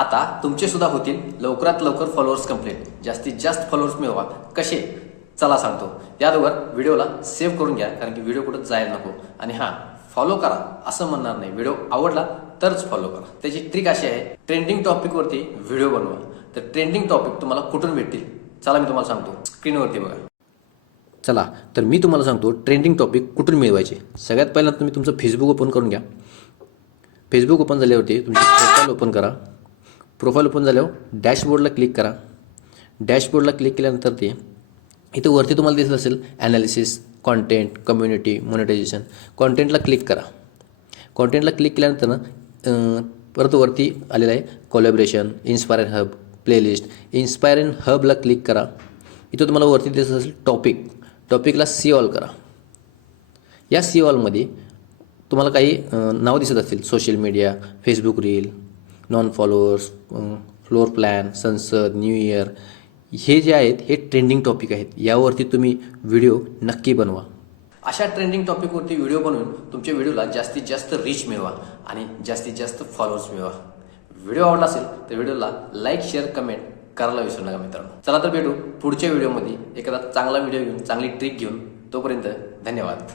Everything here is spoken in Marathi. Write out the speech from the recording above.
आता तुमचे सुद्धा होतील लवकरात लवकर फॉलोअर्स कंप्लीट. जास्तीत जास्त फॉलोअर्स मिळवा. कसे? चला सांगतो. त्याबरोबर व्हिडिओला सेव्ह करून घ्या, कारण की व्हिडिओ कुठं जायला नको. आणि हां, फॉलो करा असं म्हणणार नाही, व्हिडिओ आवडला तरच फॉलो करा. त्याची ट्रिक अशी आहे, ट्रेंडिंग टॉपिकवरती व्हिडिओ बनवा. तर ट्रेंडिंग टॉपिक तुम्हाला कुठून भेटतील? चला मी तुम्हाला सांगतो. स्क्रीनवरती बघा. चला तर मी तुम्हाला सांगतो ट्रेंडिंग टॉपिक कुठून मिळवायचे. सगळ्यात पहिल्यांदा तुम्ही तुमचं फेसबुक ओपन करून घ्या. फेसबुक ओपन झाल्यावरती तुमची प्रोफाईल ओपन करा. प्रोफाईल ओपन झाल्यावर डॅशबोर्डला क्लिक करा. डॅशबोर्डला क्लिक केल्यानंतर ते इथं वरती तुम्हाला दिसत असेल ॲनालिसिस, कॉन्टेंट, कम्युनिटी, मॉनिटायझेशन. कॉन्टेंटला क्लिक करा. कॉन्टेंटला क्लिक केल्यानंतर परत वरती आलेलं आहे collaboration, inspire hub, playlist. Inspire हबला क्लिक करा. इथं तुम्हाला वरती दिसत असेल टॉपिक. टॉपिकला सी ऑल करा. या सी ऑलमध्ये तुम्हाला काही नावं दिसत असतील, social media, Facebook reel, non followers, floor plan, संसद, न्यू इयर. हे जे आहेत हे ट्रेंडिंग टॉपिक आहेत. यावरती तुम्ही व्हिडिओ नक्की बनवा. अशा ट्रेंडिंग टॉपिकवरती व्हिडिओ बनवून तुमच्या व्हिडिओला जास्तीत जास्त रीच मिळवा आणि जास्तीत जास्त फॉलोअर्स मिळवा. व्हिडिओ आवडला असेल तर व्हिडिओला लाईक, शेअर, कमेंट करायला विसरू नका मित्रांनो. चला तर भेटू पुढच्या व्हिडिओमध्ये एखादा चांगला व्हिडिओ घेऊन, चांगली ट्रिक घेऊन. तोपर्यंत धन्यवाद.